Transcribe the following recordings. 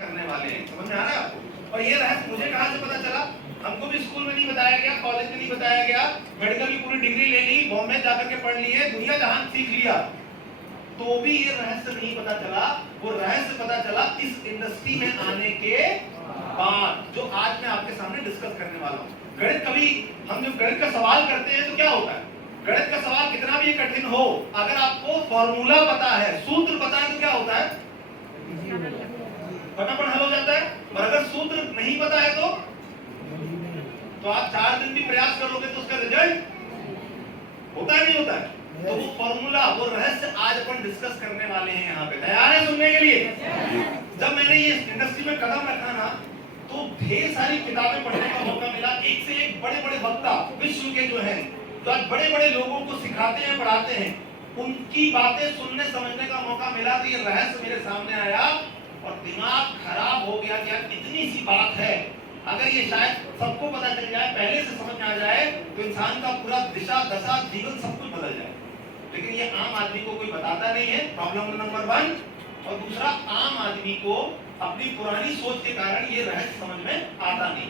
करने वाले हैं। समझ में आ रहा है आपको? और ये रहस्य मुझे कहां से पता चला? हमको भी स्कूल में नहीं बताया गया, कॉलेज में नहीं बताया गया, मेडिकल की पूरी डिग्री ले ली, बॉम्बे जाकर के पढ़ ली है, दुनिया जहान सीख लिया, तो भी ये रहस्य नहीं पता चला। वो रहस्य पता चला इस इंडस्ट्री में आने के बाद, जो आज मैं आपके सामने डिस्कस करने वाला हूँ। गणित कभी हम जब गणित का सवाल करते हैं तो क्या होता है? गणित का सवाल कितना भी कठिन हो, अगर आपको फॉर्मूला पता है, सूत्र पता है, तो क्या होता है? फटाफट हल हो जाता है। और अगर सूत्र नहीं पता है तो आप 4 दिन भी प्रयास करोगे तो उसका रिजल्ट होता है, नहीं होता है? तो वो फॉर्मूला, वो रहस्य आज अपन डिस्कस करने वाले हैं यहाँ पे। तैयार है सुनने के लिए? जब मैंने ये इंडस्ट्री में कदम रखा ना, तो ढेर सारी किताबें पढ़ने का मौका मिला। एक से एक बड़े बड़े वक्ता विश्व के जो हैं, जो आज बड़े बड़े लोगों को सिखाते हैं, पढ़ाते हैं, उनकी बातें सुनने समझने का मौका मिला। तो ये रहस्य मेरे सामने आया और दिमाग खराब हो गया कि यार इतनी सी बात है, अगर ये शायद सबको पता चल जाए, पहले से समझ में आ जाए, तो इंसान का पूरा दिशा दशा जीवन सब कुछ बदल जाए। लेकिन ये आम आदमी को कोई बताता नहीं है, प्रॉब्लम नंबर 1। और दूसरा, आम आदमी को अपनी पुरानी सोच के कारण ये रहस्य समझ में आता नहीं।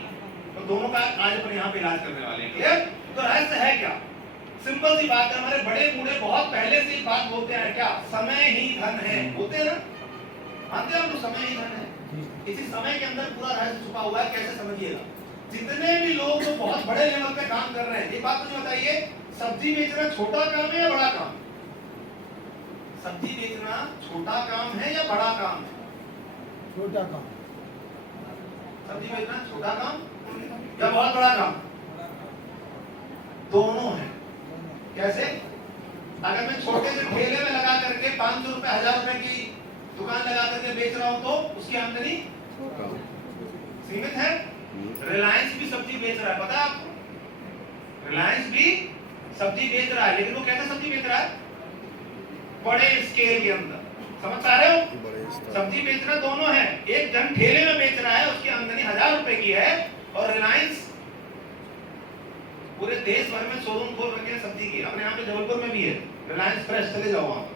तो दोनों का आज अपन यहाँ पे इलाज करने वाले हैं। क्लियर? तो रहस्य है क्या? सिंपल सी बात है, हमारे बड़े बूढ़े बहुत पहले से बात बोलते हैं, क्या? समय ही धन है। बोलते हैं ना? मानते हैं हम लोग, समय ही धन है। इसी समय के अंदर पूरा रहस्य छुपा हुआ है। कैसे समझिएगा? जितने भी लोग जो बहुत बड़े लेवल पे काम कर रहे हैं, ये बात मुझे बताइए, सब्जी बेचना छोटा काम है या बड़ा काम? सब्जी बेचना छोटा काम है या बड़ा काम है? छोटा काम। सब्जी बेचना छोटा काम या बहुत बड़ा काम? दोनों है। कैसे? अगर मैं छोटे से ठेले में लगा करके 500 रुपए 1000 रुपए की दुकान लगा करके बेच रहा हूं, तो उसकी आमदनी सीमित है। रिलायंस भी सब्जी बेच रहा है, पता है आपको? रिलायंस भी सब्जी बेच रहा है, लेकिन वो कैसा सब्जी बेच रहा है? बड़े स्केल के अंदर। समझ पा रहे हो? सब्जी बेचना दोनों है। एक जन ठेले में बेच रहा है, उसकी आमदनी 1000 रुपए की है, और रिलायंस पूरे देश भर में शोरूम खोल रखे हैं सब्जी की। अपने यहाँ पे जबलपुर में भी है रिलायंस फ्रेश, चले जाओ वहां पर।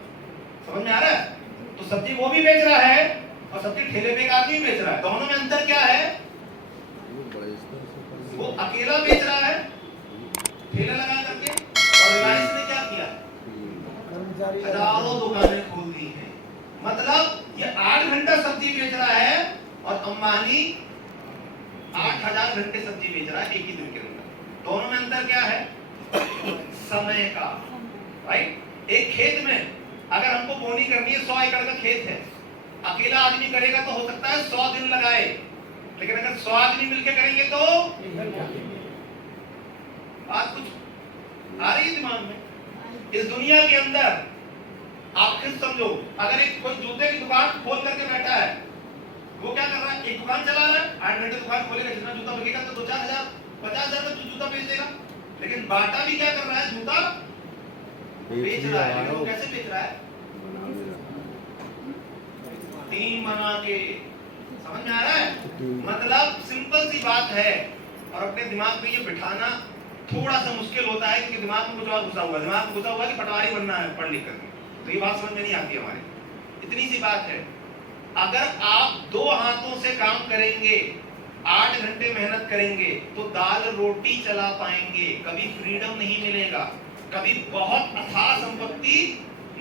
समझ में आ रहा है? तो सब्जी वो भी बेच रहा है और सब्जी ठेले पे एक आदमी बेच रहा है। दोनों में अंतर क्या है? वो अकेला बेच रहा है ठेला लगा करके, और रिलायंस ने क्या किया? हजारों दुकानें खोल दी हैं। मतलब ये 8 घंटा सब्जी बेच रहा है और अंबानी 8000 घंटे सब्जी बेच रहा है एक ही दिन के अंदर। दोनों में अंतर क्या है? समय का। राइट? एक खेत में अगर हमको बोनी करनी है, 100 एकड़ का खेत है, अकेला आदमी करेगा तो हो सकता है 100 दिन लगाए, लेकिन अगर 100 आदमी मिलकर करेंगे तो बात कुछ आ रही है दिमाग में? इस दुनिया के अंदर आप खुद समझो, अगर एक कोई जूते की दुकान खोल करके बैठा है, वो क्या कर रहा है? एक दुकान चला रहा है, 8 घंटे दुकान खोलेगा, जितना जूता बिकेगा तो 2-4 हजार 50 हजार का जूता बेच देगा। लेकिन बाटा भी क्या कर रहा है? जूता बेच रहा है, लेकिन वो कैसे बेच रहा है? टीम बना के। समझ में आ रहा है? मतलब सिंपल सी बात है, और अपने दिमाग में ये बिठाना थोड़ा सा मुश्किल होता है, क्योंकि दिमाग में कुछ और घुसा हुआ है। दिमाग में घुसा हुआ है कि पटवारी बनना है पढ़ लिख करके, तो ये बात समझ में नहीं आती हमारे। इतनी सी बात है, अगर आप 2 हाथों से काम करेंगे, 8 घंटे मेहनत करेंगे, तो दाल रोटी चला पाएंगे, कभी फ्रीडम नहीं मिलेगा, कभी बहुत अथाह संपत्ति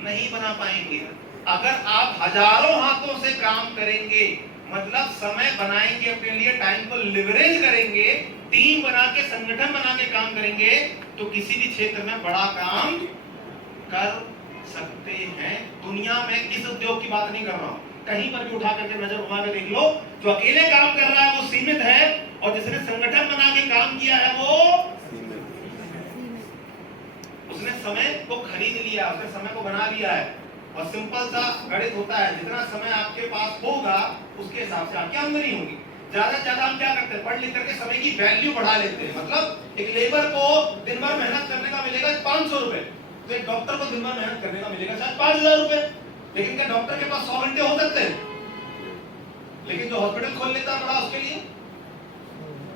नहीं बना पाएंगे। अगर आप हजारों हाथों से काम करेंगे, मतलब समय बनाएंगे अपने लिए, टाइम को लिवरेज करेंगे, टीम बना के, संगठन बना के काम करेंगे, तो किसी भी क्षेत्र में बड़ा काम कर सकते हैं। दुनिया में इस उद्योग की बात नहीं कर रहा हूं, कहीं पर भी उठा करके नजर घुमा के देख लो, जो अकेले काम कर रहा है वो सीमित है, और जिसने संगठन बना के काम किया है वो उसने समय को खरीद लिया, उसने समय को बना लिया है। और सिंपल सा गणित होता है, जितना समय आपके पास होगा उसके हिसाब से आपकी आमदनी होगी। ज्यादा से ज्यादा हम क्या करते हैं? पढ़ लिख करके समय की वैल्यू बढ़ा लेते हैं। मतलब एक लेबर को दिन भर मेहनत करने का मिलेगा 500 रुपए, तो एक डॉक्टर को दिन भर मेहनत करने का मिलेगा शायद 5000 रुपए। लेकिन क्या डॉक्टर के पास 100 घंटे हो सकते हैं? लेकिन जो हॉस्पिटल खोल लेता है बड़ा,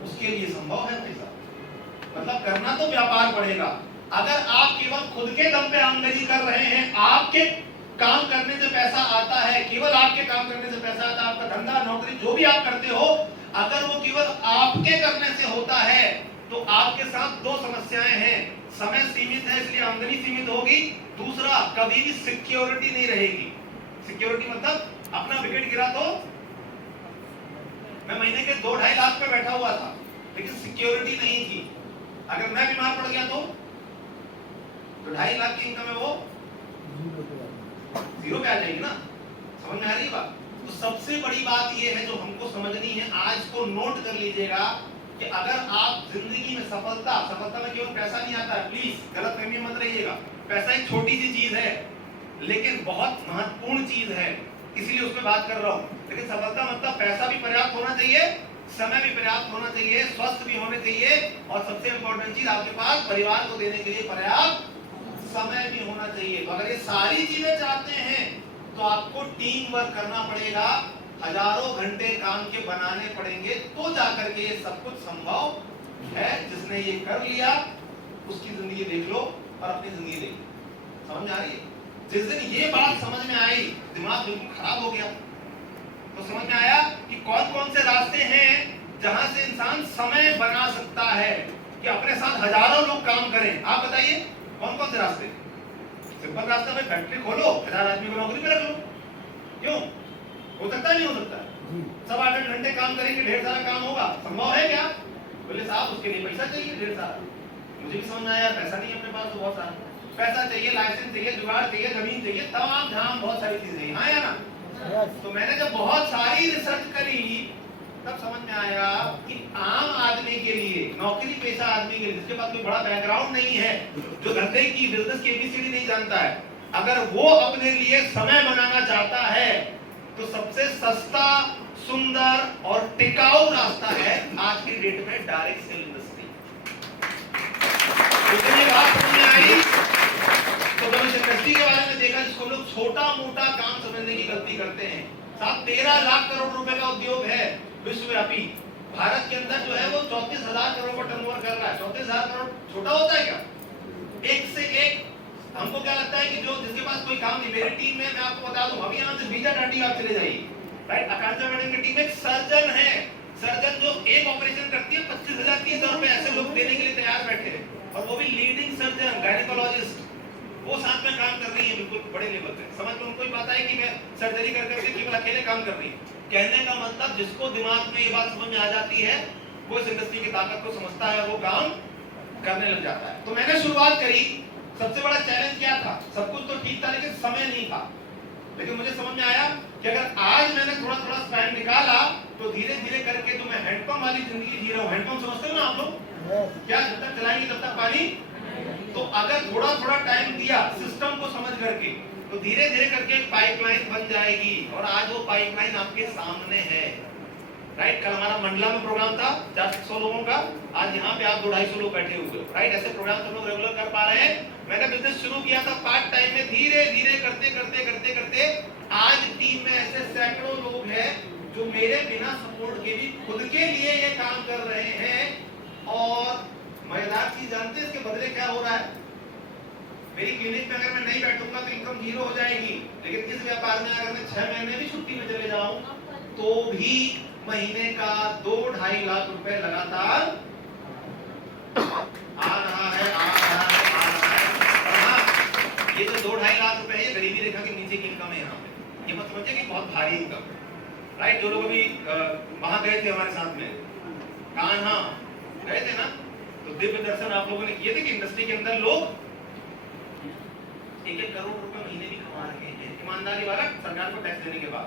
उसके लिए संभव है भाई साहब। मतलब करना तो व्यापार पड़ेगा। अगर आप केवल खुद के दम पे आमदनी कर रहे हैं, आपके काम करने से पैसा आता है, केवल आपके काम करने से पैसा आता है, आपका धंधा नौकरी जो भी आप करते हो, अगर वो केवल आपके करने से होता है तो आपके साथ दो समस्याएं हैं। समय सीमित है इसलिए आमदनी सीमित होगी, दूसरा कभी भी सिक्योरिटी नहीं रहेगी। सिक्योरिटी मतलब अपना विकेट गिरा तो मैं महीने के 2-2.5 लाख पे बैठा हुआ था लेकिन सिक्योरिटी नहीं थी, अगर मैं बीमार पड़ गया तो 2.5 लाख की इनकम है वो जीरो पे आ जाएगी ना। समझ में आ रही बात? तो सबसे बड़ी बात ये है जो हमको समझनी है, आज को नोट कर लीजिएगा कि अगर आप जिंदगी में सफलता में केवल पैसा नहीं आता है, प्लीज गलत फहमी मत रहिएगा। पैसा एक छोटी सी चीज है लेकिन बहुत महत्वपूर्ण चीज है, इसीलिए उसमें बात कर रहा हूँ। लेकिन सफलता मतलब पैसा भी पर्याप्त होना चाहिए, समय भी पर्याप्त होना चाहिए, स्वस्थ भी होने चाहिए और सबसे इंपॉर्टेंट चीज आपके पास परिवार को देने के लिए पर्याप्त समय भी होना चाहिए। तो अगर ये सारी चीजें चाहते हैं तो आपको टीम वर्क करना पड़ेगा, हजारों घंटे काम के बनाने पड़ेंगे, तो जाकर के ये सब कुछ संभव है। जिसने ये कर लिया उसकी जिंदगी देख लो और अपनी जिंदगी देख लो। समझ में आ रही है? जिस दिन ये बात समझ में आई दिमाग बिल्कुल खराब हो गया। तो समझ में आया कि कौन कौन से रास्ते हैं जहां से इंसान समय बना सकता है कि अपने साथ हजारों लोग काम करें। आप बताइए कौन कौन से रास्ते? सिंपल रास्ता में फैक्ट्री खोलो, 1000 आदमी को नौकरी पे रख लो। क्यों? हो सकता है नहीं हो सकता? सब 8 घंटे काम करेंगे, ढेर सारा काम होगा, संभव है क्या? बोले साहब उसके लिए पैसा चाहिए ढेर सारा। मुझे भी समझ में आया पैसा नहीं अपने पास तो बहुत सारा पैसा चाहिए, लाइसेंस चाहिए, जुगाड़ चाहिए, जमीन चाहिए, तमाम झाम बहुत सारी चीजें चाहिए। हाँ या ना? तो मैंने जब बहुत सारी रिसर्च करी तब समझ में आया कि आम आदमी के लिए, नौकरी पेशा आदमी के लिए जिसके पास कोई बड़ा बैकग्राउंड नहीं है, जो धंधे की बिजनेस की एबीसीडी नहीं जानता है, अगर वो अपने लिए समय बनाना चाहता है तो सबसे सस्ता, सुंदर और टिकाऊ रास्ता है आज की डेट में डायरेक्ट सेल इंडस्ट्री। बात समझ में आई? तो जब इस इंडस्ट्री के बारे में देखा जिसको लोग छोटा मोटा काम समझने की गलती करते हैं, साथ 13 लाख करोड़ रुपए का उद्योग है विश्वव्यापी। भारत के अंदर जो है वो 34,000 करोड़ का टर्नओवर कर रहा है। 34,000 करोड़ छोटा होता है क्या? एक से एक हमको क्या लगता है कि जो जिसके पास कोई काम नहीं, मेरी टीम में मैं आपको बता दूं, अभी यहाँ से बीजा डांडी आप चले जाइए, राइट? आकांक्षा मैडम की टीम में एक सर्जन है, सर्जन जो एक ऑपरेशन करती है 25,000 30,000 रुपए ऐसे लोग देने के लिए तैयार बैठे हैं, और वो भी लीडिंग सर्जन, गायनेकोलॉजिस्ट, वो साथ में काम कर रही है बिल्कुल बड़े लेवल पे। समझ में उनको ही पता है कि मैं सर्जरी कर करके केवल अकेले काम कर रही है। कहने का मतलब जिसको दिमाग में ये बात समझ में आ जाती है वो इस इंडस्ट्री की ताकत को समझता है, वो काम करने लग जाता है। तो मैंने शुरुआत करी, सबसे बड़ा चैलेंज क्या था? सब कुछ तो ठीक था लेकिन समय नहीं था। लेकिन मुझे समझ में आया कि अगर आज मैंने थोड़ा थोड़ा स्पैन निकाला तो धीरे धीरे करके जो मैं हैंडपंप वाली जिंदगी जी रहा हूँ, हैंडपंप समझते हो ना आप लोग? क्या जब तक चलाएंगे तब तक पानी, तो अगर थोड़ा थोड़ा टाइम दिया सिस्टम को समझ करके तो धीरे धीरे करके एक पाइपलाइन बन जाएगी। और आज वो पाइपलाइन आपके सामने है, राइट? कल हमारा मंडला में प्रोग्राम था 400 लोगों का, आज यहाँ पे आप 200-250 लोग बैठे हुए हो, राइट? ऐसे प्रोग्राम हम लोग रेगुलर कर पा रहे हैं। मैंने बिजनेस शुरू किया था पार्ट टाइम में, धीरे धीरे करते करते करते करते आज टीम में ऐसे सैकड़ों लोग हैं जो मेरे बिना सपोर्ट के भी खुद के लिए ये काम कर रहे हैं। और मजेदार चीज जानते हैं इसके बदले क्या हो रहा है? मेरी क्लिनिक में अगर मैं नहीं बैठूंगा तो इनकम जीरो हो जाएगी, लेकिन इस व्यापार में अगर मैं 6 महीने भी छुट्टी में चले जाऊं तो भी महीने का 2-2.5 लाख रुपए लगातार आ रहा है। ये जो 2-2.5 लाख रुपए है ये गरीबी रेखा के नीचे की इनकम है। यहाँ पे ये मत समझिए कि बहुत भारी इनकम, राइट? जो लोग अभी वहां गए थे हमारे साथ में, कान्हा गए थे ना, तो दिव्य दर्शन आप लोगों ने किए थे कि इंडस्ट्री के अंदर लोग 1-1 करोड़ रुपए महीने भी कमा रहे हैं, ईमानदारी वाला, सरकार को टैक्स देने के बाद।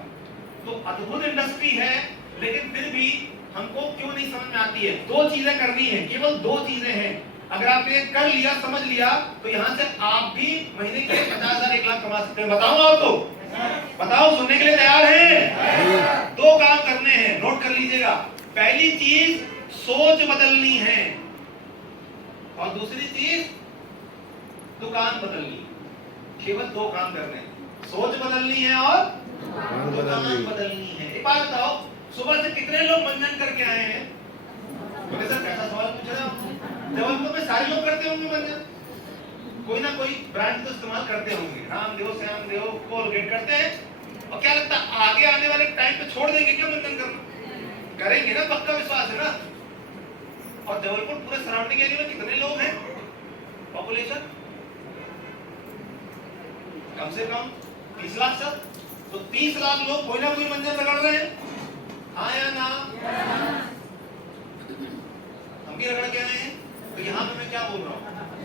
तो अद्भुत इंडस्ट्री है, लेकिन फिर भी हमको क्यों नहीं समझ में आती है? 2 चीजें करनी है, केवल 2 चीजें हैं। अगर आपने कर लिया, समझ लिया, तो यहाँ से आप भी महीने के 50,000 1 लाख कमा सकते हैं। बताऊं आपको? बताओ, सुनने के लिए तैयार हैं? 2 काम करने हैं, नोट कर लीजिएगा। पहली चीज सोच बदलनी है और दूसरी चीज दुकान बदलनी। केवल 2 काम करने हैं, सोच बदलनी है और दुकान बदलनी है। एक बात बताओ, सुबह से कितने लोग मंजन करके आए हैं? बोले सर कैसा सवाल पूछ रहे हो? जबलपुर में सारे लोग करते होंगे मंजन, कोई ना कोई ब्रांड तो इस्तेमाल करते होंगे, रामदेव, श्यामदेव, कोलगेट करते हैं। और क्या लगता है आगे आने वाले टाइम पे छोड़ देंगे क्या मंथन करना? करेंगे ना, पक्का विश्वास है ना। और जबलपुर पूरे सराउंडिंग एरिया में कितने लोग हैं पॉपुलेशन? कम से कम 30 लाख सर। तो 30 लाख लोग कोई ना कोई मंजर रगड़ रहे हैं, हाँ या ना? हम भी रगड़ के आए हैं। तो यहाँ पे मैं क्या बोल रहा हूँ,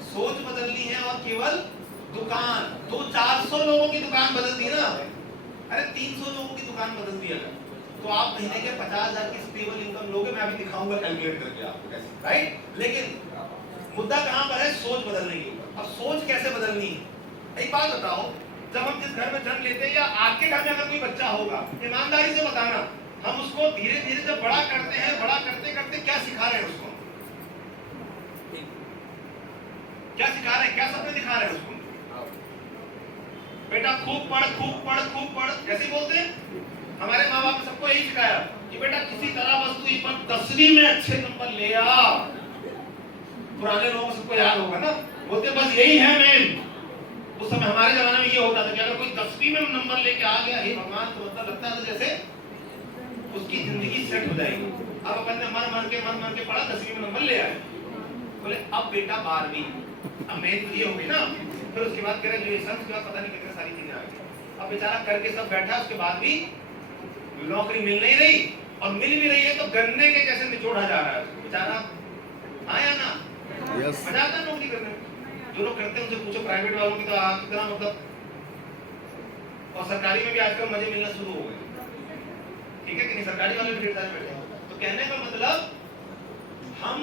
सोच बदलनी है। और केवल दुकान, तो 400 लोगों की दुकान बदल दी ना, अरे 300 लोगों की दुकान बदल दी अगर, तो आप महीने के 50,000 की स्टेबल इनकम लोगे। मैं अभी दिखाऊंगा कैलकुलेट करके आपको कैसे, राइट? लेकिन मुद्दा कहां पर है? सोच बदलने के ऊपर। अब सोच कैसे बदलनी है? एक बात बताओ, जब हम जिस घर में जन्म लेते हैं या आपके घर में अगर कोई बच्चा होगा, ईमानदारी से बताना, हम उसको धीरे धीरे जब बड़ा करते हैं, बड़ा करते करते क्या सिखा रहे हैं उसको? क्या सिखा रहे हैं? क्या सपने दिखा रहे हैं उसको? बेटा खूब पढ़, खूब पढ़, खूब पढ़, जैसे बोलते हैं। हमारे माँ बाप ने सबको यही सिखाया कि बेटा किसी तरह बस तू पर 10वीं में अच्छे नंबर ले आ। पुराने लोगों को सबको याद होगा ना, बोलते बस यही है मेन। उस समय हमारे जमाने में ये होता था कि अगर कोई 10वीं में नंबर लेके आ गया, हे भगवान, तो मतलब लगता था जैसे उसकी जिंदगी सेट हो जाएगी। अब अपन ने मन मन के पढ़ा, 10वीं में नंबर ले आए। बोले अब बेटा 12वीं, अब मेन तो ये हो गई ना। फिर उसके बाद ग्रेजुएशन, उसके बाद पता नहीं कितने सारी चीजें आ गई। अब बेचारा करके सब बैठा, उसके बाद भी नौकरी मिल नहीं रही, और मिल भी रही है तो गन्ने के जैसे निचोड़ा जा रहा है बेचारा, हाँ या ना? मजा आता है नौकरी करने में। जो लोग करते हैं उनसे पूछो प्राइवेट वालों की, तो कितना मतलब, और सरकारी में भी आजकल मजे मिलना शुरू हो गए, ठीक है कि नहीं? सरकारी वाले भी ढेर सारे बैठे हैं। तो कहने का मतलब हम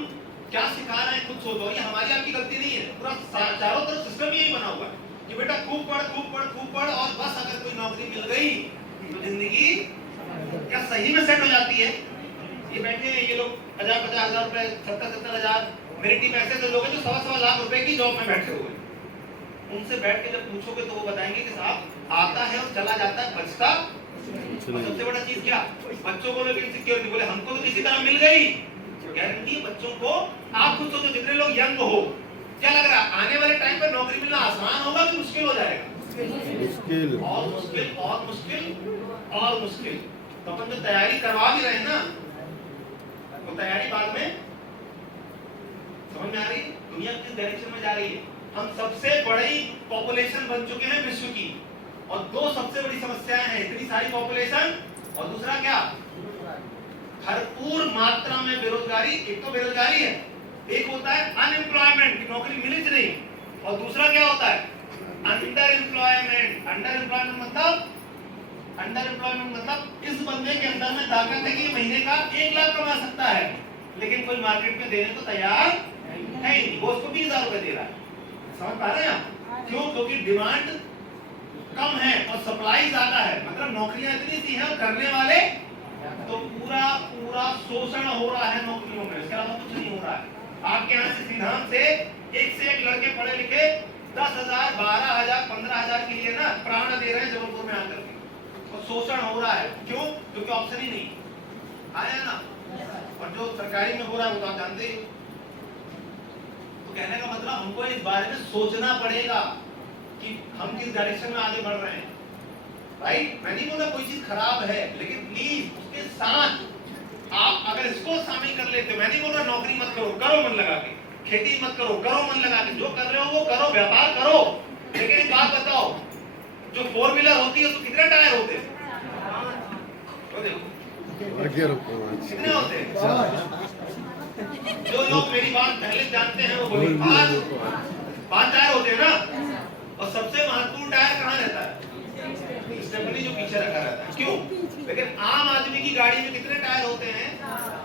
क्या सिखा रहे हैं खुद सोचो। ये हमारी आपकी गलती नहीं है, पूरा चारों तरफ सिस्टम यही बना हुआ है कि बेटा खूब पढ़, खूब पढ़, खूब पढ़, और बस अगर कोई नौकरी मिल गई तो जिंदगी क्या सही में सेट हो जाती है। ये बैठे हैं ये लोग 50,000 रुपए, 70,000, मेरी टीम ऐसे लोग हैं जो 1.25 लाख रुपए की जॉब में बैठे हुए। उनसे बैठ के जब पूछोगे तो वो बताएंगे कि साहब आता है और चला जाता है, बचता। सबसे बड़ा चीज क्या? बच्चों को लेकर सिक्योरिटी। बोले हमको तो किसी तरह मिल गई, गारंटी बच्चों को। आप खुद सोचो, जितने लोग यंग हो, क्या लग रहा है आने वाले टाइम पर नौकरी मिलना आसान होगा कि मुश्किल हो जाएगा? मुश्किल, और मुश्किल, और मुश्किल, और मुश्किल। तो अपन जो तैयारी करवा भी रहे हैं ना, तो तैयारी बाद में समझ में आ रही, दुनिया किस डायरेक्शन में जा रही है। हम सबसे बड़ी पॉपुलेशन बन चुके हैं विश्व की, और दो सबसे बड़ी समस्याएं हैं, इतनी सारी पॉपुलेशन, और दूसरा क्या? भरपूर मात्रा में बेरोजगारी। एक तो बेरोजगारी है, एक होता है अनएम्प्लॉयमेंट की नौकरी मिली नहीं, और दूसरा क्या होता है? Under employment. अंडर एम्प्लॉयमेंट मतलब इस बंदे के अंदर में ताकत है कि महीने का 1 लाख कमा सकता है, लेकिन कोई मार्केट में देने को तैयार नहीं, वो उसको 20,000 रुपए दे रहा है। समझ पा रहे हैं आप? क्यों? क्योंकि डिमांड कम है और सप्लाई ज्यादा है, मतलब नौकरियां इतनी सी हैं और करने वाले, तो पूरा पूरा शोषण हो रहा है नौकरियों में, इसके अलावा कुछ नहीं हो रहा है। आपके यहाँ से सिद्धांत से एक लड़के पढ़े लिखे 10,000, 12,000, 15,000 के लिए ना प्राण दे रहे हैं जबलपुर में आकर के, और शोषण हो रहा है। क्यों? क्योंकि ऑप्शन ही नहीं आया ना, और जो सरकारी में हो रहा है वो तो आप जानते ही। तो कहने का मतलब हमको इस बारे में सोचना पड़ेगा कि हम किस डायरेक्शन में आगे बढ़ रहे हैं, राइट? मैं नहीं बोला कोई चीज खराब है, लेकिन प्लीज उसके साथ आप अगर इसको शामिल कर लेते, मैं नहीं बोल रहा नौकरी मत करो, करो मन लगा के, खेती मत करो, करो मन लगा के, जो कर रहे हो वो करो, व्यापार करो, लेकिन एक बात बताओ, जो 4 व्हीलर होती है तो कितने टायर होते हैं? कितने होते हैं? जो लोग मेरी बात पहले जानते हैं वो बोले 5 टायर होते हैं ना, और सबसे महत्वपूर्ण टायर कहाँ रहता है? स्टेपनी, जो पीछे रखा रहता है। क्यों? लेकिन आम आदमी की गाड़ी में कितने टायर होते हैं?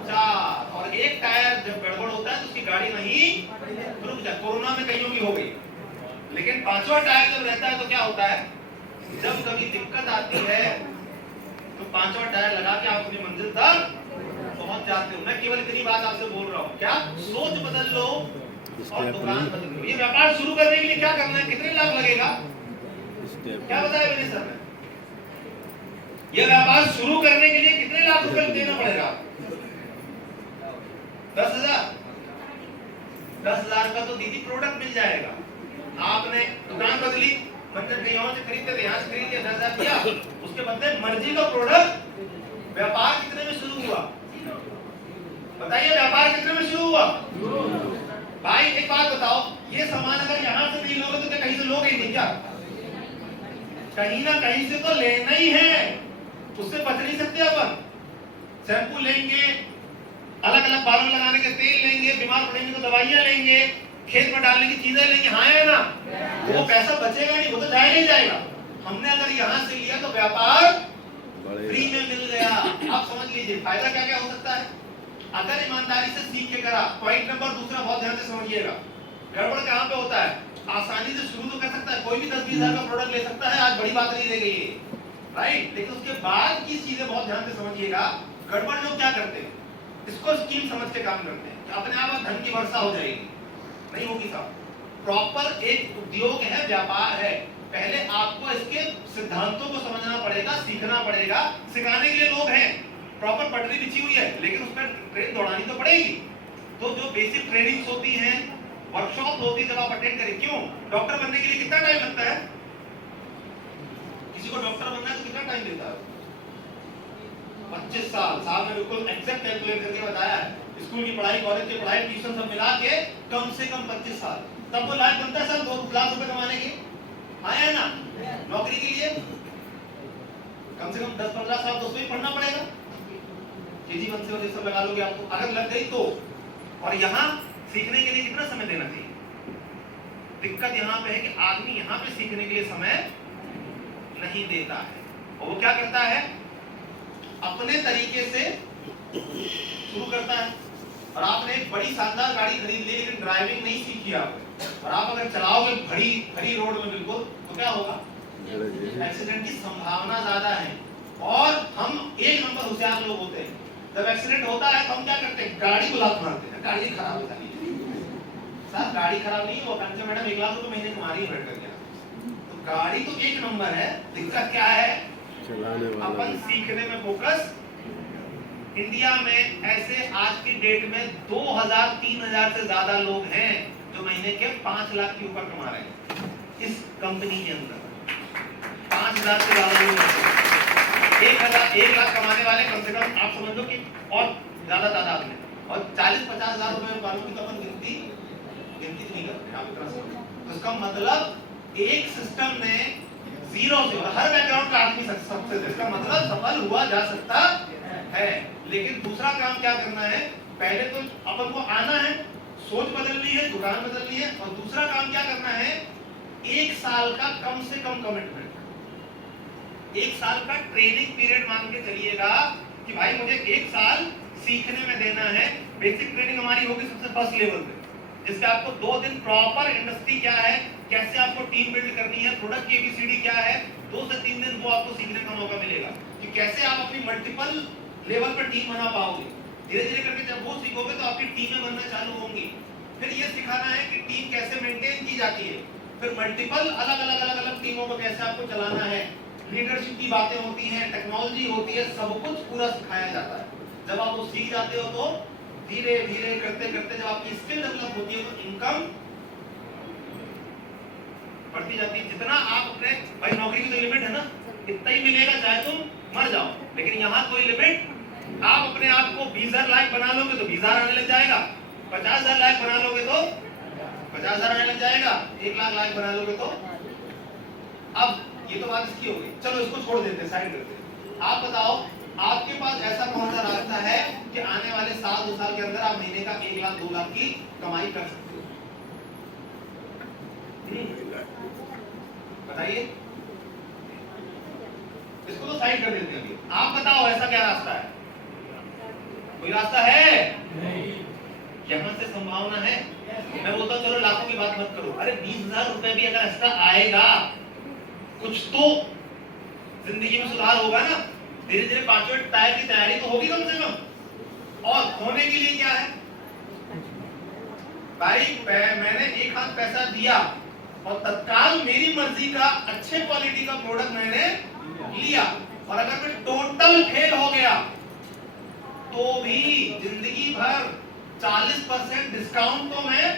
4, और एक टायर जब गड़बड़ होता है तो उसकी गाड़ी वहीं रुक जाती। कोरोना में कईयों की हो गई, लेकिन 5वां टायर जब रहता है तो क्या होता है? जब कभी दिक्कत आती है तो 5वां टायर लगा के आप अपनी मंजिल तक पहुंच जाते हो। मैं केवल इतनी बात आपसे बोल रहा हूँ, क्या? सोच बदल लो और दुकान बदल लो। ये व्यापार शुरू करने के लिए क्या करना है? कितने लाख लगेगा? क्या बताया विनय सर ने? ये व्यापार शुरू करने के लिए कितने लाख रुपए देना पड़ेगा? 10,000। 10,000 का तो दीदी प्रोडक्ट मिल जाएगा, आपने दुकान बदली, मतलब कहीं और से खरीदते थे, यहाँ से खरीद के 10,000 दिया, उसके बदले मर्जी का प्रोडक्ट। व्यापार कितने में शुरू हुआ बताइए, व्यापार कितने में शुरू हुआ? भाई एक बात बताओ, ये सामान अगर यहाँ से नहीं लोगे तो क्या कहीं से लोगे ही नहीं क्या? कहीं ना कहीं से तो लेना ही है, उससे बच नहीं सकते अपन। शैम्पू लेंगे, अलग अलग बालों लगाने के तेल लेंगे, बीमार पड़ेंगे तो दवाइयां लेंगे, खेत में डालने की चीजें लेंगे, हाँ है ना? वो पैसा बचेगा नहीं, वो तो जाएगा ही जाएगा। हमने अगर यहाँ से लिया तो व्यापार फ्री में मिल गया। आप समझ लीजिए फायदा क्या क्या हो सकता है अगर ईमानदारी से सीख के करा। पॉइंट नंबर दूसरा बहुत ध्यान से समझिएगा, गड़बड़ कहाँ पे होता है? आसानी से शुरू तो कर सकता है कोई भी 10-20 हजार का प्रोडक्ट ले सकता है, आज बड़ी बात नहीं रह गई है, राइट? लेकिन उसके बाद की चीजें बहुत ध्यान से समझिएगा। गड़बड़ लोग क्या करते हैं, इसको स्कीम समझ के काम करते हैं, अपने आप धन की वर्षा हो जाएगी, नहीं होगी साहब। प्रॉपर एक उद्योग है, व्यापार है, पहले आपको इसके सिद्धांतों को समझना पड़ेगा, सीखना पड़ेगा। सिखाने के लिए लोग हैं, प्रॉपर पटरी बिछी हुई है, लेकिन उस पर ट्रेन दौड़ानी तो पड़ेगी। तो जो बेसिक ट्रेनिंग्स होती हैं, वर्कशॉप होती है, जब आप अटेंड करें। क्यों? डॉक्टर बनने के लिए कितना टाइम लगता है? किसी को डॉक्टर बनना है तो कितना टाइम लेता है? 25 साल। साहब ने बिल्कुल एग्जैक्ट कैलकुलेट करके बताया है। स्कूल की पढ़ाई, कॉलेज की पढ़ाई, ट्यूशन सब मिला के कम से कम 25 साल। तब वो लायक बनता है सर 2 लाख रुपए कमाने के, आया ना? नौकरी के लिए कम से कम 10-15 साल तो उसमें पढ़ना पड़ेगा। केजी 1 से और ये सब लगा लोगे आपको, अगर लग गई तो। और यहाँ सीखने के लिए कितना समय देना चाहिए? दिक्कत यहाँ पे है कि आदमी यहाँ पे सीखने के लिए समय नहीं देता है, और वो क्या करता है, अपने तरीके से शुरू करता है। और आपने एक बड़ी शानदार गाड़ी खरीद ली, लेकिन ड्राइविंग नहीं सीखी आपने, और आप अगर चलाओगे भरी रोड में बिल्कुल, तो क्या होगा? एक्सीडेंट की संभावना ज्यादा है। और हम एक नंबर होशियार लोग होते हैं, जब एक्सीडेंट होता है तो हम क्या करते हैं? गाड़ी को लात मारते हैं, गाड़ी खराब हो जाती है। सर गाड़ी खराब नहीं है, वो कहते हैं मैडम 1 लाख रुपए महीने कमा रही है बैठ करके। तो गाड़ी तो एक नंबर है, दिक्कत क्या है? अपन सीखने में फोकस। इंडिया में ऐसे आज की डेट में 2000-3000 से ज्यादा लोग हैं जो महीने के 5 लाख के ऊपर कमा रहे हैं इस कंपनी के अंदर। 5000 से ज्यादा लोग हैं। 1 लाख कमाने वाले कम से कम आप समझ लो कि और ज्यादा तादाद में, और 40-50 हजार रुपए वालों की तो अपन गिनती नहीं करते, आप इतना समझो। तो इसका मतलब एक सिस्टम में जीरो से, और हर बैकग्राउंड का आदमी सक्सेस है, इसका मतलब सफल हुआ जा सकता है। लेकिन दूसरा काम क्या करना है? पहले तो अपन को आना है, सोच बदलनी है, दुकान बदलनी है, और दूसरा काम क्या करना है? 1 साल का कम से कम कमिटमेंट, 1 साल का ट्रेनिंग पीरियड मान के चलिएगा कि भाई मुझे 1 साल सीखने में देना है। बेसिक ट्रेनिंग हमारी होगी सबसे फर्स्ट लेवल पे, जिससे आपको 2 दिन प्रॉपर इंडस्ट्री क्या है, कैसे आपको टीम बिल्ड करनी है, प्रोडक्ट की एबीसीडी क्या है, 2 से 3 दिन वो आपको सीखने का मौका मिलेगा कि कैसे आप अपनी मल्टीपल लेवल पर टीम बना पाओगे। धीरे धीरे करके जब वो सीखोगे तो आपकी टीमें बनना चालू होंगी। फिर ये सिखाना है कि टीम कैसे मेंटेन की जाती है, फिर मल्टीपल अलग-अलग टीमों को कैसे आपको चलाना है, लीडरशिप की बातें होती हैं, टेक्नोलॉजी होती है, सब कुछ पूरा सिखाया जाता है। जब आप वो सीख जाते हो तो धीरे धीरे करते करते जब आपकी स्किल डेवलप होती है तो इनकम बढ़ती जाती है। जितना आप अपने, भाई नौकरी की तो लिमिट है ना, इतना ही मिलेगा चाहे तुम मर जाओ, लेकिन यहाँ कोई लिमिट। आप अपने आप को 20,000 लाख बना लोगे तो 20,000 आने लग जाएगा, 50,000 लाख बना लोगे तो 50,000 आने लग जाएगा, 1 लाख बना लोगे तो। अब ये तो बात इसकी हो गई, चलो इसको छोड़ देते, साइड करते। आप बताओ आपके पास ऐसा कौन सा रास्ता है कि आने वाले 2 साल के अंदर आप महीने का 1 लाख 2 लाख की कमाई कर सकते हो? बताइए, इसको तो साइड कर देते हैं। आप बताओ ऐसा क्या रास्ता है? कोई रास्ता है? यहाँ से संभावना है। मैं बोलता हूँ चलो लाखों की बात मत करो, अरे 20,000 रुपए भी अगर ऐसा आएगा, कुछ तो जिंदगी में सुधार होगा ना। धीरे धीरे 5वें टायर की तैयारी तो होगी कम से कम। और होने के लिए क्या है भाई, मैंने एक हाथ पैसा दिया और तत्काल मेरी मर्जी का अच्छे क्वालिटी का प्रोडक्ट मैंने लिया, और अगर मैं टोटल फेल हो गया तो भी जिंदगी भर 40% डिस्काउंट तो मैं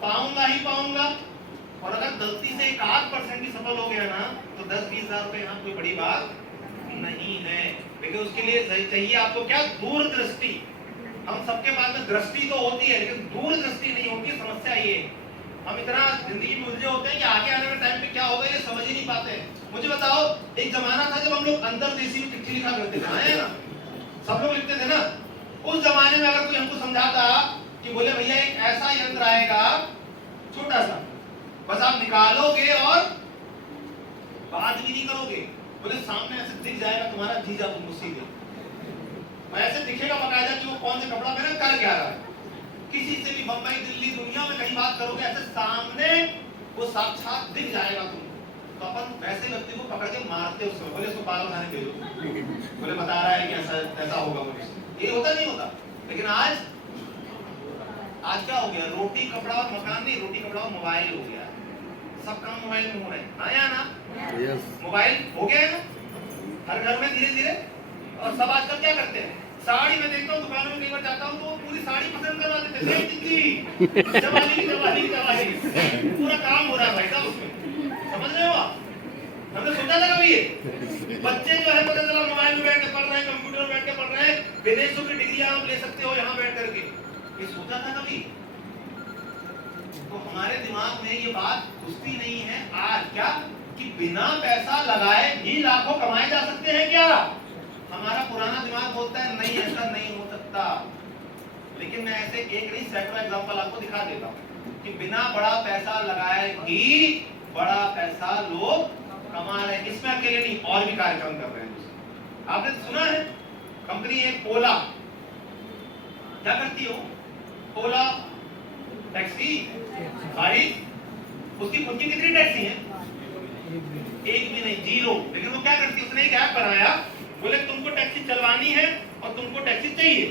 पाऊंगा ही पाऊंगा। और अगर गलती से 1-8% भी सफल हो गया ना तो 10-20 हजार रुपए यहाँ कोई बड़ी बात नहीं है। लेकिन उसके लिए चाहिए आपको क्या? दूरदृष्टि। हम सबके पास में दृष्टि तो होती है लेकिन दूरदृष्टि नहीं होती। समस्या ये हम इतना जिंदगी में उलझे होते हैं कि आगे आने वाले टाइम पे क्या होगा ये समझ ही नहीं पाते। मुझे बताओ, एक जमाना था जब हम लोग अंतर्देशीय में चिट्ठी लिखा करते थे, है ना? सब लोग लिखते थे ना। उस जमाने में अगर कोई हमको समझाता कि बोले भैया एक ऐसा यंत्र आएगा छोटा सा, बस आप निकालोगे और बात भी नहीं करोगे, बोले सामने ऐसे दिख जाएगा तुम्हारा जीजा तुम सीधे, ऐसे दिखेगा बकायदा कि वो कौन सा कपड़ा पहना कर क्या रहा है। किसी से भी बंबई दिल्ली दुनिया में कहीं बात करोगे ऐसे सामने वो साक्षात दिख जाएगा तुमको। तो अपन वैसे व्यक्ति को पकड़ के मारते उसको, बोले उसको बाल बनाने दे दो, बोले बता रहा है कि ऐसा ऐसा होगा, बोले ये होता नहीं होता। लेकिन आज क्या हो गया? रोटी कपड़ा और मकान नहीं, रोटी कपड़ा और मोबाइल हो गया। सब काम मोबाइल में हो रहे हैं, आया ना? मोबाइल हो गया है ना हर घर में धीरे धीरे। और सब आजकल क्या करते हैं? साड़ी में देखता हूँ दुकानों में कई बार जाता हूँ तो पूरी साड़ी पसंद करवा देते हैं। जवाली पूरा काम हो रहा है भाई साहब उसमें, समझ रहे हो आप? हमने सोचा था कभी ये बच्चे जो है पता चला मोबाइल में बैठ के पढ़ रहे हैं, कंप्यूटर में बैठ के पढ़ रहे हैं, विदेशों की डिग्री आप ले सकते हो यहाँ बैठ करके, ये सोचा था कभी? तो हमारे दिमाग में ये बात घुसती नहीं है आज क्या कि बिना पैसा लगाए भी लाखों कमाए जा सकते हैं क्या? हमारा पुराना दिमाग बोलता है नहीं ऐसा नहीं हो सकता। लेकिन मैं ऐसे एक नहीं सैकड़ों एग्जांपल आपको दिखा देता हूँ कि बिना बड़ा पैसा लगाए भी बड़ा पैसा लोग कमा रहे हैं। इसमें अकेले नहीं, और भी कार्यक्रम कर रहे हैं। आपने सुना है कंपनी है ओला, क्या करती हो? ओला टैक्सी भाई, उसकी खुद की कितनी टैक्सी है? एक भी नहीं, जीरो। लेकिन वो क्या करती है? उसने एक ऐप बनाया, बोले तुमको टैक्सी चलवानी है और तुमको टैक्सी चाहिए।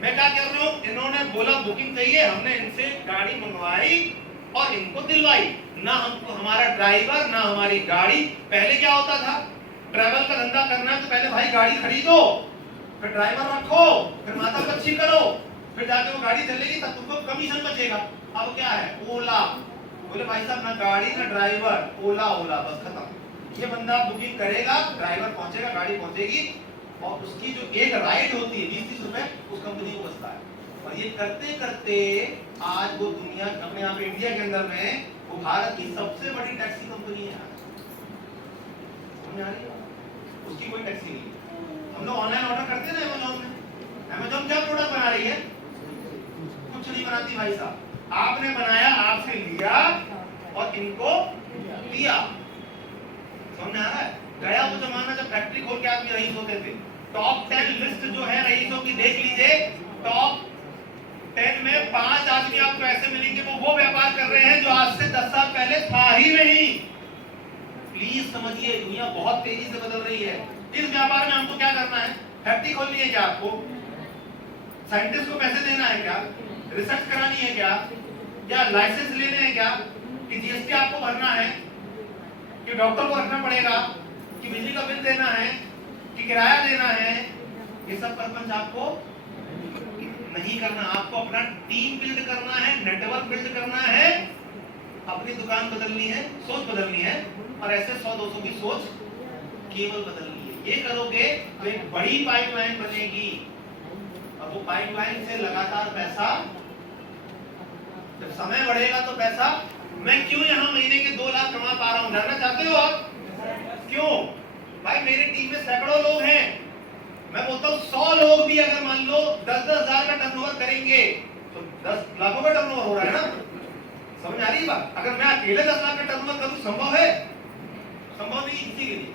मैं क्या कर रहा हूँ, इन्होंने बोला बुकिंग चाहिए, हमने इनसे गाड़ी मंगवाई और इनको दिलवाई। ना हमको हमारा ड्राइवर ना हमारी गाड़ी। पहले क्या होता था, ट्रैवल का धंधा करना है तो पहले भाई गाड़ी खरीदो, फिर ड्राइवर रखो, फिर माता पच्ची करो, फिर जाके वो गाड़ी चलेगी तब तुमको कमीशन बचेगा। अब क्या है? ओला। बोले भाई साहब ना गाड़ी ना ड्राइवर, ओला ओला, बस खत्म। ये बंदा बुकिंग करेगा, ड्राइवर पहुंचेगा, गाड़ी पहुंचेगी और उसकी जो एक राइड होती है 20-30 रुपए उस कंपनी को बचता है। और ये करते करते आज वो दुनिया अपने यहाँ पे इंडिया के अंदर में वो भारत की सबसे बड़ी टैक्सी कंपनी है। उसकी कोई टैक्सी नहीं। हम लोग ऑनलाइन ऑर्डर करते हैं ना अमेज़न में, अमेज़न क्या प्रोडक्ट बना रही है? कुछ नहीं बनाती भाई साहब। आपने बनाया, आपसे लिया और इनको दिया। समझ आ रहा है? गया वो जमाना जब फैक्ट्री खोल के आदमी रईस होते थे। टॉप 10 लिस्ट जो है रईसों की देख लीजिए, टॉप 10 में 5 आदमी आपको ऐसे मिलेंगे वो व्यापार कर रहे हैं जो आज से 10 साल पहले था ही नहीं। प्लीज समझिए, दुनिया बहुत तेजी से बदल रही है। इस व्यापार में हमको क्या करना है? फैक्ट्री खोलनी है क्या आपको? साइंटिस्ट को पैसे देना है क्या? रिसर्च करानी है क्या? या लाइसेंस लेने हैं क्या? कि जीएसटी आपको भरना है? कि डॉक्टर को रखना पड़ेगा? कि बिजली का बिल देना है? कि किराया देना है? ये सब परपंच आपको नहीं करना। आपको अपना टीम बिल्ड करना है, नेटवर्क बिल्ड करना है, अपनी दुकान बदलनी है, सोच बदलनी है और ऐसे 100-200 की सोच केवल बदलनी है। ये करोगे तो एक बड़ी पाइपलाइन बनेगी और वो पाइपलाइन से लगातार पैसा, जब समय बढ़ेगा तो पैसा। मैं क्यों यहाँ महीने के 2 लाख कमा पा रहा हूँ, जानना चाहते हो आप? क्यों भाई? मेरी टीम में सैकड़ों लोग हैं। मैं बोलता हूँ 100 लोग भी अगर मान लो 10-10 हजार का टर्नओवर करेंगे तो 10 लाखों का टर्नओवर हो रहा है ना? समझ आ रही है बात? अगर मैं अकेले 10 लाख का टर्नओवर करूँ, संभव है? संभव नहीं किसी के लिए।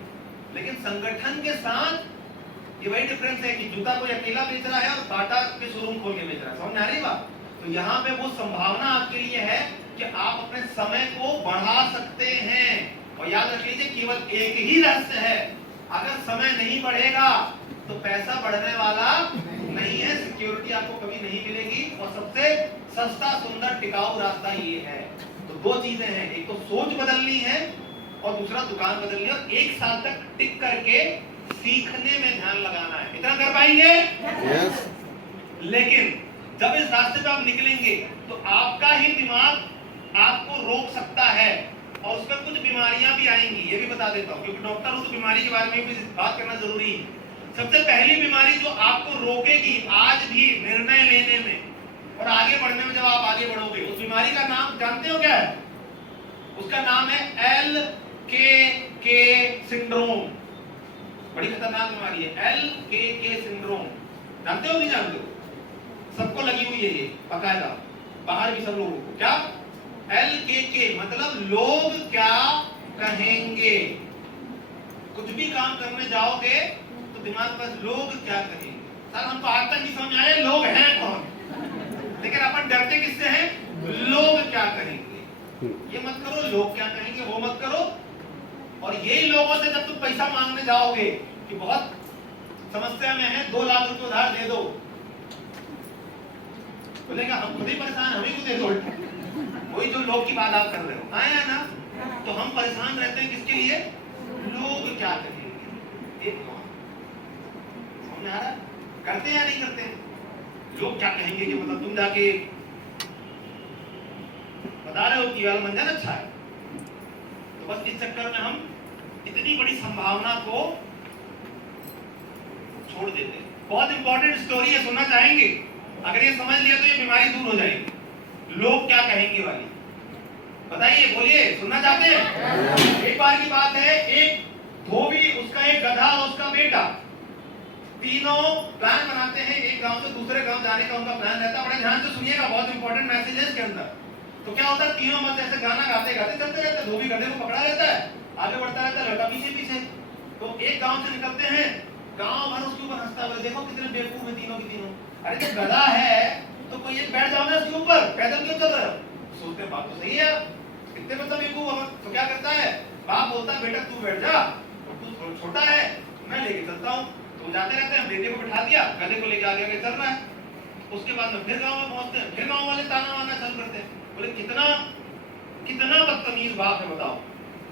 लेकिन संगठन के साथ ये वही डिफरेंस है कि जूता कोई अकेला बेच रहा है और बाटा के शोरूम खोल के बेच रहा है। समझ आ रही है बात? तो यहाँ पे वो संभावना आपके लिए है कि आप अपने समय को बढ़ा सकते हैं। और याद रख लीजिए, केवल एक ही रहस्य है, अगर समय नहीं बढ़ेगा तो पैसा बढ़ने वाला नहीं है, सिक्योरिटी आपको कभी नहीं मिलेगी। और सबसे सस्ता सुंदर टिकाऊ रास्ता ये है। तो 2 चीजें हैं, एक तो सोच बदलनी है और दूसरा दुकान बदलनी है। और 1 साल तक टिक करके सीखने में ध्यान लगाना है। इतना कर पाएंगे? यस। लेकिन जब इस रास्ते पे आप निकलेंगे तो आपका ही दिमाग आपको रोक सकता है, और उसमें कुछ बीमारियां भी आएंगी, ये भी बता देता हूं, क्योंकि डॉक्टर हो तो बीमारी के बारे में भी बात करना जरूरी है। सबसे पहली बीमारी जो आपको रोकेगी आज भी निर्णय लेने में और आगे बढ़ने में, जब आप आगे बढ़ोगे, उस बीमारी का नाम जानते हो क्या है? उसका नाम है LKK सिंड्रोम। बड़ी खतरनाक बीमारी है LKK सिंड्रोम। जानते हो नहीं जानते हो? सबको लगी हुई है ये बकायदा, बाहर भी सब लोगों को। क्या LKK मतलब लोग क्या कहेंगे। कुछ भी काम करने जाओगे तो दिमाग पर लोग क्या कहेंगे। सर हमको आज तक नहीं समझ आया लोग हैं कौन, लेकिन अपन डरते किससे हैं? लोग क्या कहेंगे। ये मत करो, लोग क्या कहेंगे वो मत करो। और यही लोगों से जब तुम पैसा मांगने जाओगे कि बहुत समस्या में है, 2 लाख रुपए उधार दे दो, बोलेगा हम खुद ही परेशान, हमें को दे दो। वही जो लोग की बात आप कर रहे हो, आया ना? तो हम परेशान रहते हैं किसके लिए? लोग क्या कहेंगे। एक समझ आ रहा है? करते हैं या नहीं करते? लोग क्या कहेंगे कि मतलब तुम जाके बता रहे हो कि वाला मंजन अच्छा है, तो बस इस चक्कर में हम इतनी बड़ी संभावना को छोड़ देते हैं। बहुत इंपॉर्टेंट स्टोरी है, सुनना चाहेंगे? अगर ये समझ लिया तो ये बीमारी दूर हो जाएगी। लोग क्या कहेंगे वाली, बताइए, बोलिए, सुनना चाहते हैं? एक बार की बात है, एक धोबी, उसका एक गधा और उसका बेटा, तीनों प्लान बनाते हैं एक गांव से दूसरे गांव जाने का। उनका प्लान रहता है, बड़े ध्यान से सुनिएगा, बहुत इंपॉर्टेंट मैसेज है इसके अंदर। तो क्या होता है, तीनों मत ऐसे गाना गाते गाते चलते रहते हैं। धोबी गधे को पकड़ा रहता है, आगे बढ़ता रहता है, लड़का पीछे पीछे। तो एक गांव से निकलते हैं, गांव भर उसके ऊपर हंसता हुआ, देखो कितने बेवकूफ है तीनों की तीनों। अरे जब गधा है तो कोई एक बैठ जाओ ना उसके ऊपर, पैदल क्यों चल रहे हो? सोचते बात तो सही है, कितने मतलब बेवकूफ हम। तो क्या करता है, बाप बोलता है बेटा तू बैठ जा, तू छोटा है मैं लेके चलता हूँ। तो जाते रहते हैं, बेटे को बिठा दिया, गधे को लेके आगे आगे चल रहा है। उसके बाद में फिर गांव में पहुंचते हैं, फिर गांव वाले ताना वाना चल करते हैं, बोले कितना कितना बदतमीज बाप है बताओ,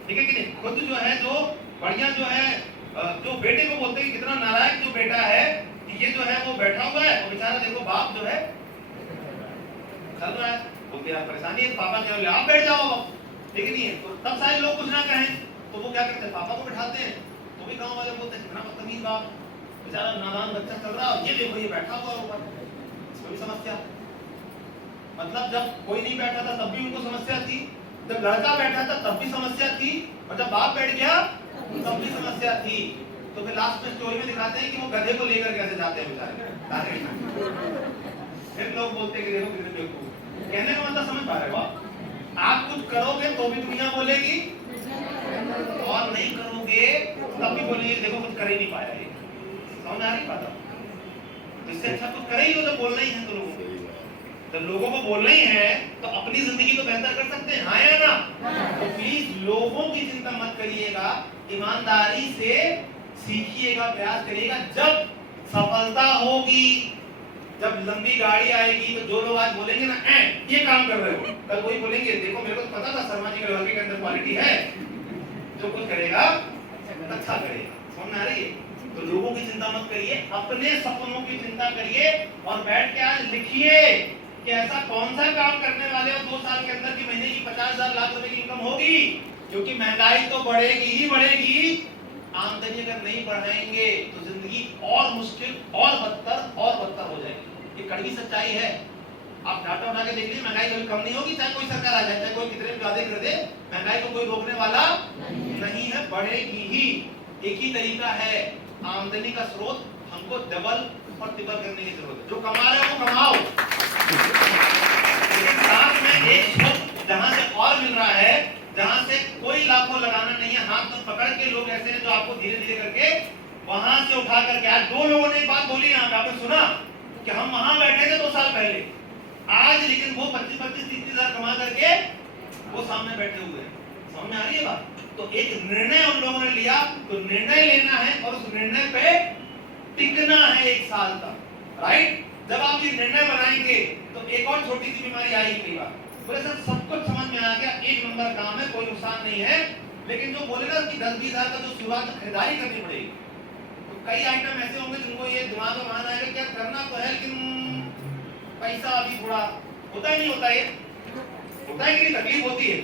ठीक है कि नहीं? खुद जो है, जो बढ़िया जो है, जो बेटे को बोलते हैं कितना नालायक जो बेटा है, ये जो है वो बैठा हुआ है, और बेचारा देखो बाप जो है चल रहा है। बोलते यार परेशानी है, पापा क्या बोले आप बैठ जाओ, ठीक नहीं है? तो तब सारे लोग कुछ ना कहें तो वो क्या करते हैं, पापा को बिठाते हैं। तो भी गांव वाले बोलते हैं कितना बदतमीज बाप, बेचारा नादान बच्चा चल रहा है, ये देखो ये बैठा हुआ ऊपर, इसको भी समस्या। मतलब जब कोई नहीं बैठा था तब भी उनको समस्या थी, जब लड़का बैठा था तब भी समस्या थी, और जब बाप बैठ गया तब भी समस्या थी। तो फिर लास्ट में स्टोरी में दिखाते हैं कि वो गधे को लेकर कैसे जाते हैं बेचारे। फिर लोग बोलते हैं कि देखो कितने बेवकूफ। कहने का मतलब समझ पा रहे हो आप कुछ करोगे तो भी दुनिया बोलेगी, और नहीं करोगे तब भी बोलेगी देखो कुछ कर ही नहीं पाया ये। समझ आ रही बात? इससे अच्छा कुछ करे ही हो, तो बोलना ही है। तो लोगों को तो लोगों को बोलना ही है, तो अपनी जिंदगी तो बेहतर कर सकते हैं, हाँ या ना? तो प्लीज लोगों की चिंता मत करिएगा, ईमानदारी से सीखिएगा, प्रयास करिएगा। जब सफलता होगी, जब लंबी गाड़ी आएगी, तो जो लोग आज बोलेंगे ना ये काम कर रहे हो, कल वही बोलेंगे देखो मेरे को तो पता था शर्मा जी के लड़के के अंदर क्वालिटी है, जो कुछ करेगा अच्छा करेगा। समझ आ रही है? तो लोगों की चिंता मत करिए, अपने सपनों की चिंता करिए, और बैठ के आज लिखिए कि ऐसा कौन सा काम करने वाले हो 2 साल के अंदर की महीने की 50,000 लाख रुपए की इनकम होगी। क्योंकि महंगाई तो बढ़ेगी ही बढ़ेगी, आमदनी अगर नहीं बढ़ाएंगे तो जिंदगी और मुश्किल और बदतर हो जाएगी। ये कड़वी सच्चाई है। आप डाटा उठा के देख लीजिए, महंगाई कभी कम नहीं होगी, चाहे कोई सरकार आ जाए, चाहे कोई कितने भी वादे कर दे, महंगाई को कोई रोकने वाला नहीं है, बढ़ेगी ही। एक ही तरीका है, आमदनी का स्रोत हमको डबल और ट्रिपल करने की जरूरत है। जो कमा रहे हो वो कमाओ, लेकिन साथ में एक स्रोत जहां से और मिल रहा है, जहां से कोई लाखों लगाना नहीं है, हाथ में पकड़ के लोग ऐसे हैं जो आपको धीरे धीरे करके वहां से उठा करके। आज 2 लोगों ने एक बात बोली यहाँ पे, आपने सुना कि हम वहां बैठे थे 2 साल पहले, आज लेकिन वो 25-30 हजार कमा करके वो सामने बैठे हुए हैं। समझ में आ रही है बात? तो एक निर्णय उन लोगों ने लिया, तो निर्णय लेना है और उस निर्णय पे टिकना है 1 साल तक, राइट? जब आप ये निर्णय बनाएंगे तो एक और छोटी सी बीमारी आएगी कई बार, बोले सर सब कुछ समझ में आ गया, 1 नंबर काम है, कोई नुकसान नहीं है, लेकिन जो बोले ना कि 10-20 हजार का जो शुरुआत खरीदारी करनी पड़ेगी, तो कई आइटम ऐसे होंगे जिनको ये दिमाग में मान आएगा क्या करना तो है, लेकिन पैसा अभी थोड़ा होता ही नहीं होता। ये होता है कि नहीं, तकलीफ होती है।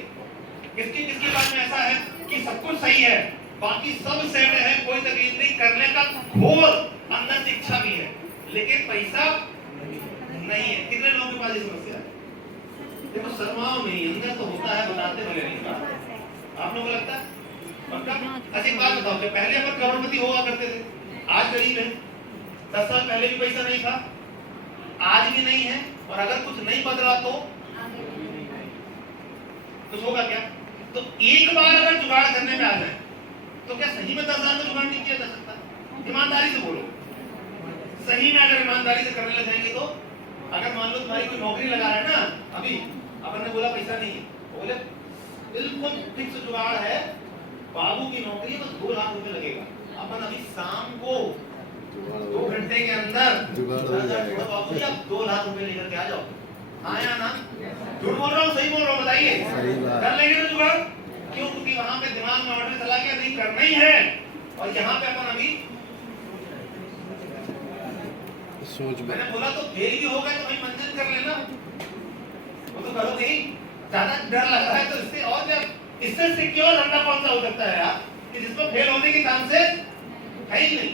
किसकी किसकी बात में ऐसा है कि सब कुछ सही है, बाकी सब सेट है, कोई तकलीफ नहीं, करने का घोर अंदर से इच्छा भी है, लेकिन पैसा नहीं है। कितने लोगों के पास ये समस्या है? देखो शर्माओ नहीं, अंदर तो होता है, बताते भले नहीं बात। आप लोगों को लगता है पक्का? अच्छा एक बात बताओ, जब पहले अपन करोड़पति हुआ करते थे, आज गरीब है। 10 साल पहले भी पैसा नहीं था, आज भी नहीं है, और अगर कुछ नहीं बदला तो कुछ होगा क्या? तो एक बार अगर जुगाड़ करने में आ जाए तो क्या सही में 10 साल में जुगाड़ नहीं किया जा सकता? ईमानदारी से बोलो, सही में अगर ईमानदारी से करने लग जाएंगे तो, अगर मान लो तुम्हारी कोई नौकरी लगा रहा है ना, अभी अपन ने बोला पैसा नहीं है, बोले बिल्कुल फिक्स जुगाड़ है, बाबू की नौकरी है, बस 2 लाख रुपए लगेगा, अपन अभी शाम को 2 घंटे के अंदर बाबू जी आप 2 लाख रुपए लेकर के आ जाओ। आया ना? झूठ बोल रहा हूँ सही बोल रहा हूँ? बताइए, कर लेंगे ना जुगाड़? क्यों? क्योंकि वहां पे दिमाग में ऑर्डर चला गया नहीं करना ही है, और यहाँ पे अपन अभी सोच, मैंने बोला तो फेल भी होगा तो भाई मंजिल कर लेना, वो तो करोगे ही। ज्यादा डर लग रहा है तो इससे और क्या, इससे सिक्योर धंधा कौन सा हो सकता है यार कि जिसमें फेल होने की चांसेस है ही नहीं।